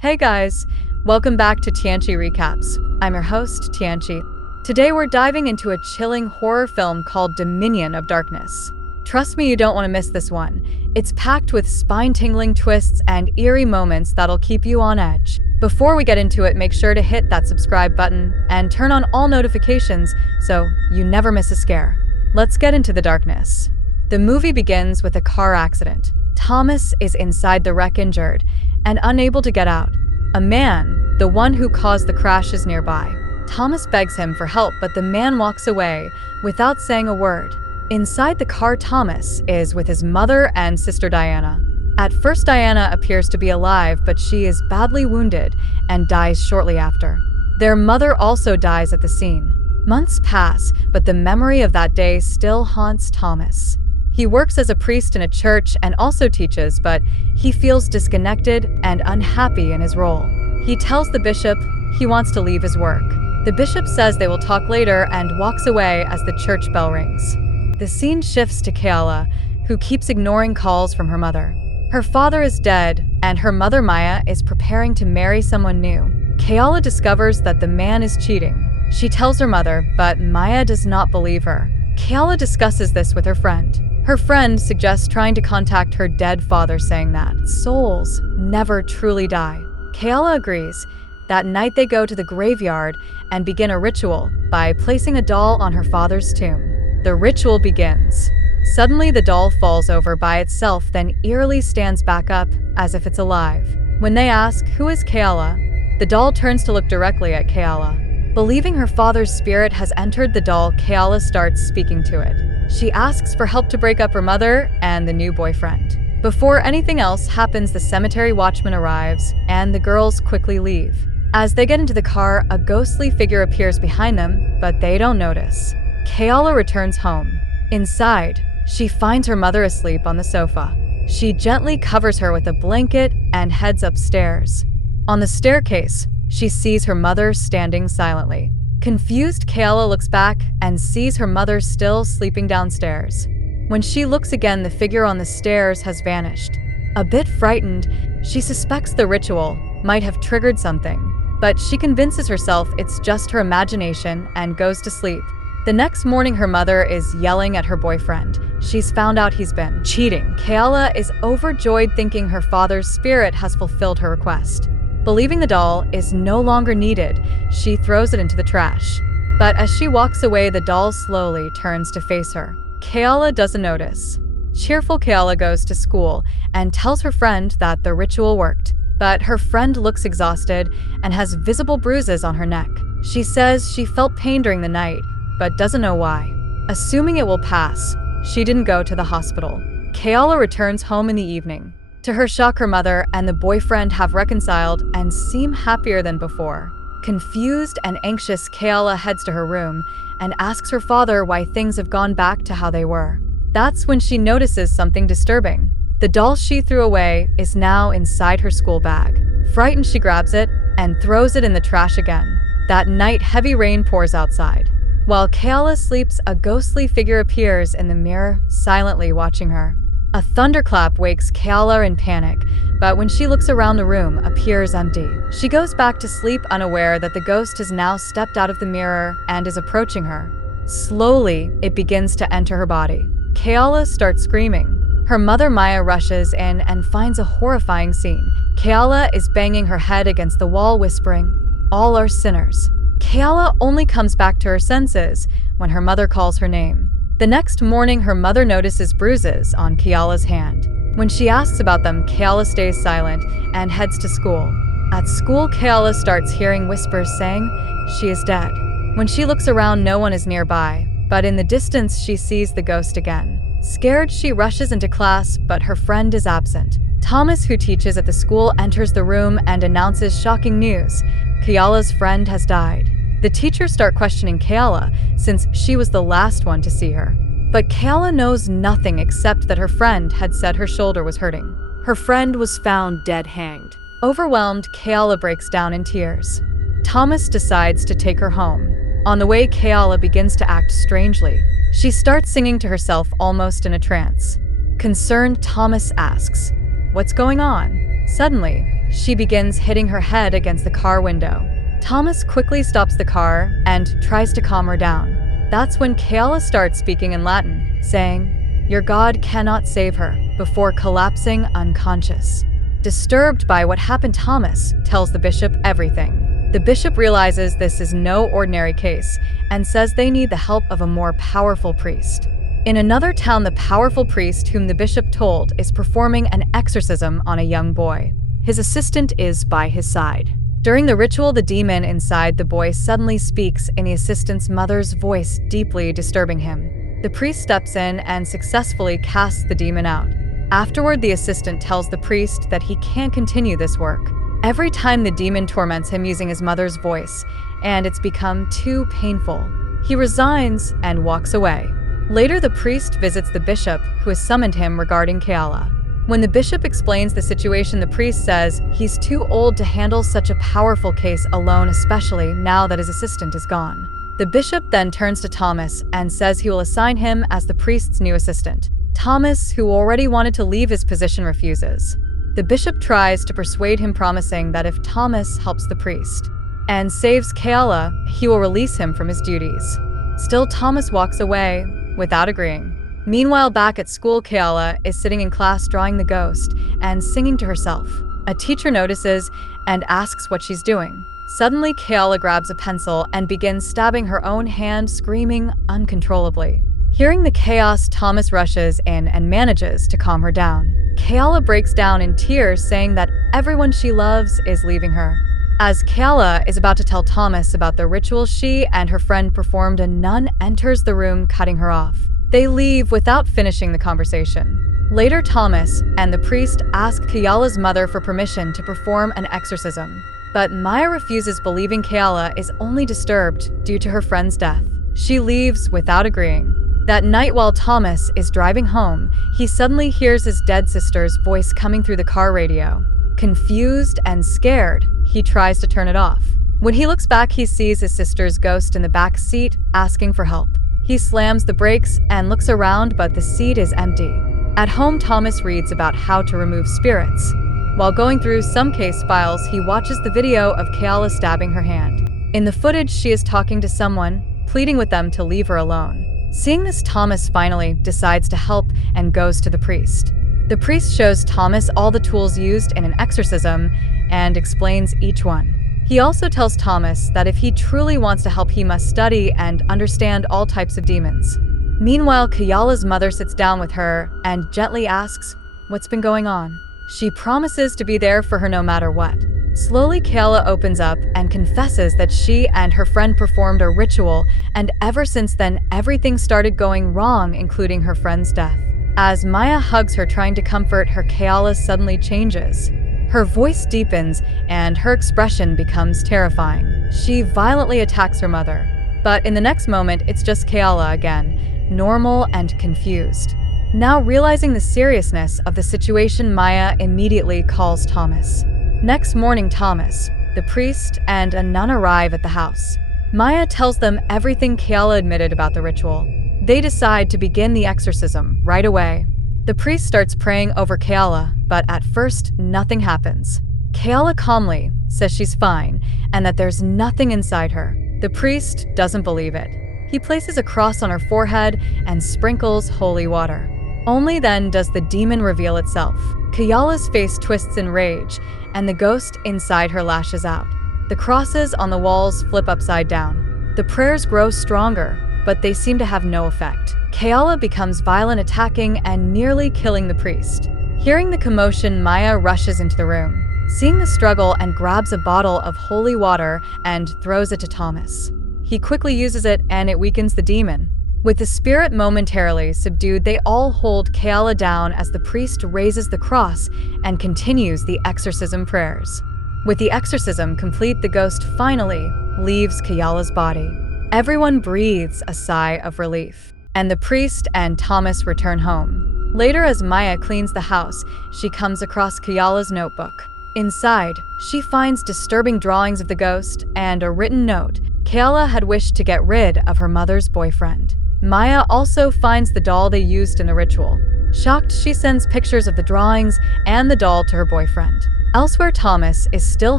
Hey guys, welcome back to Tianshi Recaps. I'm your host, Tianshi. Today we're diving into a chilling horror film called Dominion of Darkness. Trust me, you don't want to miss this one. It's packed with spine-tingling twists and eerie moments that'll keep you on edge. Before we get into it, make sure to hit that subscribe button and turn on all notifications so you never miss a scare. Let's get into the darkness. The movie begins with a car accident. Thomas is inside the wreck injured and unable to get out. A man, the one who caused the crash, is nearby. Thomas begs him for help, but the man walks away without saying a word. Inside the car, Thomas is with his mother and sister Diana. At first, Diana appears to be alive, but she is badly wounded and dies shortly after. Their mother also dies at the scene. Months pass, but the memory of that day still haunts Thomas. He works as a priest in a church and also teaches, but he feels disconnected and unhappy in his role. He tells the bishop he wants to leave his work. The bishop says they will talk later and walks away as the church bell rings. The scene shifts to Kayla, who keeps ignoring calls from her mother. Her father is dead, and her mother Maya is preparing to marry someone new. Kayla discovers that the man is cheating. She tells her mother, but Maya does not believe her. Kayla discusses this with her friend. Her friend suggests trying to contact her dead father, saying that souls never truly die. Kayla agrees. That night they go to the graveyard and begin a ritual by placing a doll on her father's tomb. The ritual begins. Suddenly the doll falls over by itself, then eerily stands back up as if it's alive. When they ask, "Who is Kayla?" the doll turns to look directly at Kayla. Believing her father's spirit has entered the doll, Kayla starts speaking to it. She asks for help to break up her mother and the new boyfriend. Before anything else happens, the cemetery watchman arrives, and the girls quickly leave. As they get into the car, a ghostly figure appears behind them, but they don't notice. Kayla returns home. Inside, she finds her mother asleep on the sofa. She gently covers her with a blanket and heads upstairs. On the staircase, she sees her mother standing silently. Confused, Kayla looks back and sees her mother still sleeping downstairs. When she looks again, the figure on the stairs has vanished. A bit frightened, she suspects the ritual might have triggered something, but she convinces herself it's just her imagination and goes to sleep. The next morning, her mother is yelling at her boyfriend. She's found out he's been cheating. Kayla is overjoyed, thinking her father's spirit has fulfilled her request. Believing the doll is no longer needed, she throws it into the trash. But as she walks away, the doll slowly turns to face her. Kayla doesn't notice. Cheerful Kayla goes to school and tells her friend that the ritual worked. But her friend looks exhausted and has visible bruises on her neck. She says she felt pain during the night, but doesn't know why. Assuming it will pass, she didn't go to the hospital. Kayla returns home in the evening. To her shock, her mother and the boyfriend have reconciled and seem happier than before. Confused and anxious, Kayla heads to her room and asks her father why things have gone back to how they were. That's when she notices something disturbing. The doll she threw away is now inside her school bag. Frightened, she grabs it and throws it in the trash again. That night, heavy rain pours outside. While Kayla sleeps, a ghostly figure appears in the mirror, silently watching her. A thunderclap wakes Kayla in panic, but when she looks around, the room appears empty. She goes back to sleep, unaware that the ghost has now stepped out of the mirror and is approaching her. Slowly, it begins to enter her body. Kayla starts screaming. Her mother Maya rushes in and finds a horrifying scene. Kayla is banging her head against the wall, whispering, "All are sinners." Kayla only comes back to her senses when her mother calls her name. The next morning, her mother notices bruises on Kayla's hand. When she asks about them, Kayla stays silent and heads to school. At school, Kayla starts hearing whispers saying she is dead. When she looks around, no one is nearby, but in the distance, she sees the ghost again. Scared, she rushes into class, but her friend is absent. Thomas, who teaches at the school, enters the room and announces shocking news. Kayla's friend has died. The teachers start questioning Kayla, since she was the last one to see her. But Kayla knows nothing except that her friend had said her shoulder was hurting. Her friend was found dead hanged. Overwhelmed, Kayla breaks down in tears. Thomas decides to take her home. On the way, Kayla begins to act strangely. She starts singing to herself, almost in a trance. Concerned, Thomas asks, "What's going on?" Suddenly, She begins hitting her head against the car window. Thomas quickly stops the car and tries to calm her down. That's when Keala starts speaking in Latin, saying, "Your God cannot save her," before collapsing unconscious. Disturbed by what happened, Thomas tells the bishop everything. The bishop realizes this is no ordinary case and says they need the help of a more powerful priest. In another town, the powerful priest whom the bishop told is performing an exorcism on a young boy. His assistant is by his side. During the ritual, the demon inside the boy suddenly speaks in the assistant's mother's voice, deeply disturbing him. The priest steps in and successfully casts the demon out. Afterward, the assistant tells the priest that he can't continue this work. Every time the demon torments him using his mother's voice, and it's become too painful. He resigns and walks away. Later, the priest visits the bishop, who has summoned him regarding Keala. When the bishop explains the situation, the priest says he's too old to handle such a powerful case alone, especially now that his assistant is gone. The bishop then turns to Thomas and says he will assign him as the priest's new assistant. Thomas, who already wanted to leave his position, refuses. The bishop tries to persuade him, promising that if Thomas helps the priest and saves Keala, he will release him from his duties. Still, Thomas walks away without agreeing. Meanwhile, back at school, Keala is sitting in class drawing the ghost and singing to herself. A teacher notices and asks what she's doing. Suddenly, Keala grabs a pencil and begins stabbing her own hand, screaming uncontrollably. Hearing the chaos, Thomas rushes in and manages to calm her down. Keala breaks down in tears, saying that everyone she loves is leaving her. As Keala is about to tell Thomas about the ritual she and her friend performed, a nun enters the room, cutting her off. They leave without finishing the conversation. Later, Thomas and the priest ask Keala's mother for permission to perform an exorcism. But Maya refuses, believing Keala is only disturbed due to her friend's death. She leaves without agreeing. That night, while Thomas is driving home, he suddenly hears his dead sister's voice coming through the car radio. Confused and scared, he tries to turn it off. When he looks back, he sees his sister's ghost in the back seat, asking for help. He slams the brakes and looks around, but the seat is empty. At home, Thomas reads about how to remove spirits. While going through some case files, he watches the video of Keala stabbing her hand. In the footage, she is talking to someone, pleading with them to leave her alone. Seeing this, Thomas finally decides to help and goes to the priest. The priest shows Thomas all the tools used in an exorcism and explains each one. He also tells Thomas that if he truly wants to help, he must study and understand all types of demons. Meanwhile, Keala's mother sits down with her and gently asks what's been going on. She promises to be there for her no matter what. Slowly, Keala opens up and confesses that she and her friend performed a ritual, and ever since then, everything started going wrong, including her friend's death. As Maya hugs her, trying to comfort her, Keala suddenly changes. Her voice deepens and her expression becomes terrifying. She violently attacks her mother. But in the next moment, it's just Keala again, normal and confused. Now realizing the seriousness of the situation, Maya immediately calls Thomas. Next morning, Thomas, the priest, and a nun arrive at the house. Maya tells them everything Keala admitted about the ritual. They decide to begin the exorcism right away. The priest starts praying over Keala, but at first, nothing happens. Keala calmly says she's fine and that there's nothing inside her. The priest doesn't believe it. He places a cross on her forehead and sprinkles holy water. Only then does the demon reveal itself. Keala's face twists in rage, and the ghost inside her lashes out. The crosses on the walls flip upside down. The prayers grow stronger, but they seem to have no effect. Keala becomes violent, attacking and nearly killing the priest. Hearing the commotion, Maya rushes into the room, seeing the struggle, and grabs a bottle of holy water and throws it to Thomas. He quickly uses it and it weakens the demon. With the spirit momentarily subdued, they all hold Keala down as the priest raises the cross and continues the exorcism prayers. With the exorcism complete, the ghost finally leaves Keala's body. Everyone breathes a sigh of relief, and the priest and Thomas return home. Later, as Maya cleans the house, she comes across Keala's notebook. Inside, she finds disturbing drawings of the ghost and a written note. Keala had wished to get rid of her mother's boyfriend. Maya also finds the doll they used in the ritual. Shocked, she sends pictures of the drawings and the doll to her boyfriend. Elsewhere, Thomas is still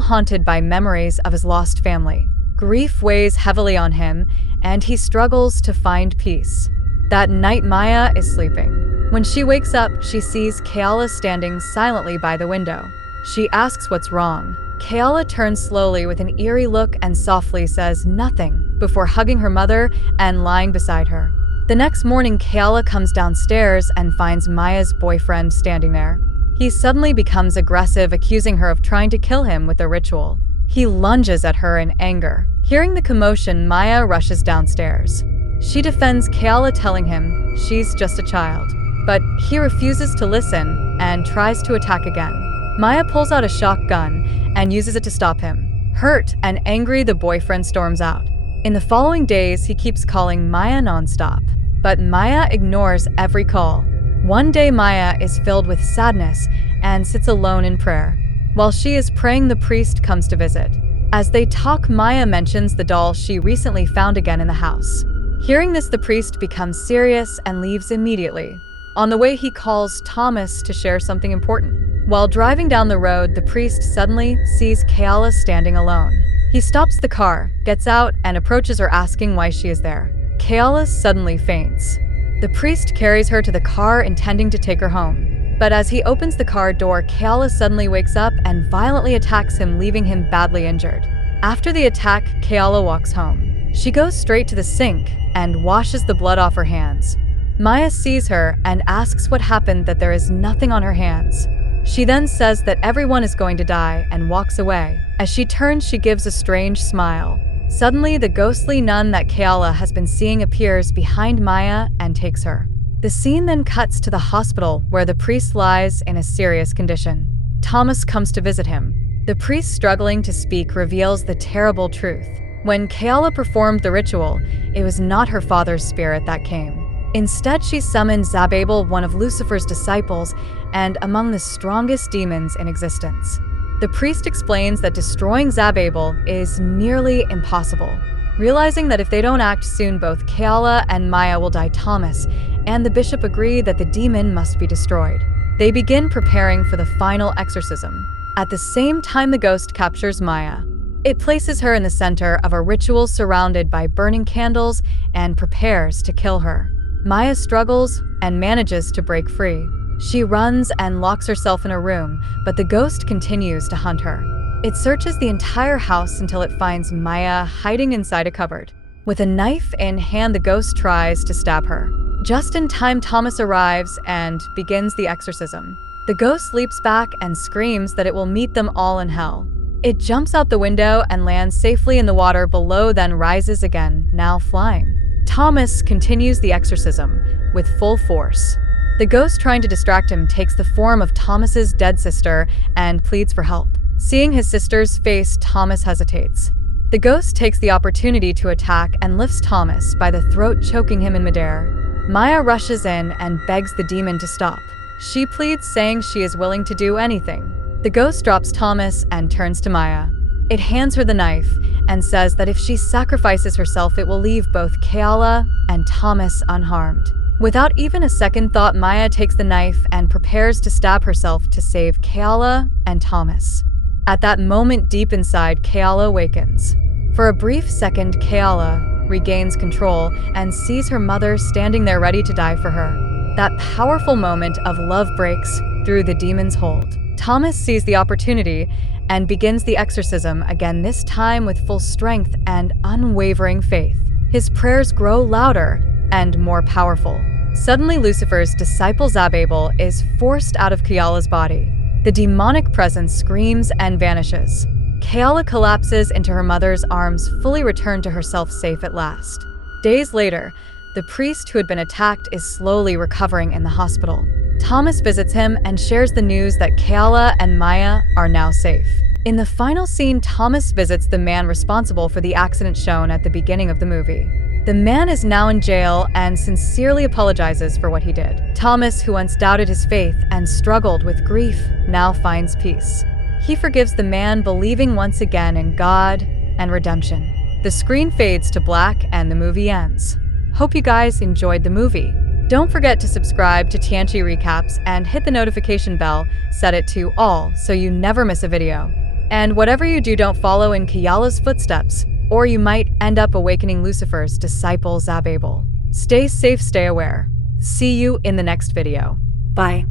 haunted by memories of his lost family. Grief weighs heavily on him, and he struggles to find peace. That night, Maya is sleeping. When she wakes up, she sees Keala standing silently by the window. She asks what's wrong. Keala turns slowly with an eerie look and softly says nothing before hugging her mother and lying beside her. The next morning, Keala comes downstairs and finds Maya's boyfriend standing there. He suddenly becomes aggressive, accusing her of trying to kill him with a ritual. He lunges at her in anger. Hearing the commotion, Maya rushes downstairs. She defends Keala, telling him she's just a child. But he refuses to listen and tries to attack again. Maya pulls out a shotgun and uses it to stop him. Hurt and angry, the boyfriend storms out. In the following days, he keeps calling Maya nonstop, but Maya ignores every call. One day, Maya is filled with sadness and sits alone in prayer. While she is praying, the priest comes to visit. As they talk, Maya mentions the doll she recently found again in the house. Hearing this, the priest becomes serious and leaves immediately. On the way, he calls Thomas to share something important. While driving down the road, the priest suddenly sees Keala standing alone. He stops the car, gets out, and approaches her, asking why she is there. Keala suddenly faints. The priest carries her to the car, intending to take her home. But as he opens the car door, Keala suddenly wakes up and violently attacks him, leaving him badly injured. After the attack, Keala walks home. She goes straight to the sink and washes the blood off her hands. Maya sees her and asks what happened, that there is nothing on her hands. She then says that everyone is going to die and walks away. As she turns, she gives a strange smile. Suddenly, the ghostly nun that Keala has been seeing appears behind Maya and takes her. The scene then cuts to the hospital, where the priest lies in a serious condition. Thomas comes to visit him. The priest, struggling to speak, reveals the terrible truth. When Keala performed the ritual, it was not her father's spirit that came. Instead, she summoned Zababel, one of Lucifer's disciples, and among the strongest demons in existence. The priest explains that destroying Zababel is nearly impossible. Realizing that if they don't act soon, both Keala and Maya will die, Thomas and the bishop agree that the demon must be destroyed. They begin preparing for the final exorcism. At the same time, the ghost captures Maya. It places her in the center of a ritual surrounded by burning candles and prepares to kill her. Maya struggles and manages to break free. She runs and locks herself in a room, but the ghost continues to hunt her. It searches the entire house until it finds Maya hiding inside a cupboard. With a knife in hand, the ghost tries to stab her. Just in time, Thomas arrives and begins the exorcism. The ghost leaps back and screams that it will meet them all in hell. It jumps out the window and lands safely in the water below, then rises again, now flying. Thomas continues the exorcism with full force. The ghost, trying to distract him, takes the form of Thomas's dead sister and pleads for help. Seeing his sister's face, Thomas hesitates. The ghost takes the opportunity to attack and lifts Thomas by the throat, choking him in midair. Maya rushes in and begs the demon to stop. She pleads, saying she is willing to do anything. The ghost drops Thomas and turns to Maya. It hands her the knife and says that if she sacrifices herself, it will leave both Keala and Thomas unharmed. Without even a second thought, Maya takes the knife and prepares to stab herself to save Keala and Thomas. At that moment, deep inside, Keala awakens. For a brief second, Keala regains control and sees her mother standing there ready to die for her. That powerful moment of love breaks through the demon's hold. Thomas sees the opportunity and begins the exorcism again, this time with full strength and unwavering faith. His prayers grow louder and more powerful. Suddenly, Lucifer's disciple Zababel is forced out of Keala's body. The demonic presence screams and vanishes. Keala collapses into her mother's arms, fully returned to herself, safe at last. Days later, the priest who had been attacked is slowly recovering in the hospital. Thomas visits him and shares the news that Keala and Maya are now safe. In the final scene, Thomas visits the man responsible for the accident shown at the beginning of the movie. The man is now in jail and sincerely apologizes for what he did. Thomas, who once doubted his faith and struggled with grief, now finds peace. He forgives the man, believing once again in God and redemption. The screen fades to black and the movie ends. Hope you guys enjoyed the movie. Don't forget to subscribe to Tianshi Recaps and hit the notification bell, set it to all so you never miss a video. And whatever you do, don't follow in Kiyala's footsteps, or you might end up awakening Lucifer's disciple Zababel. Stay safe, stay aware. See you in the next video. Bye.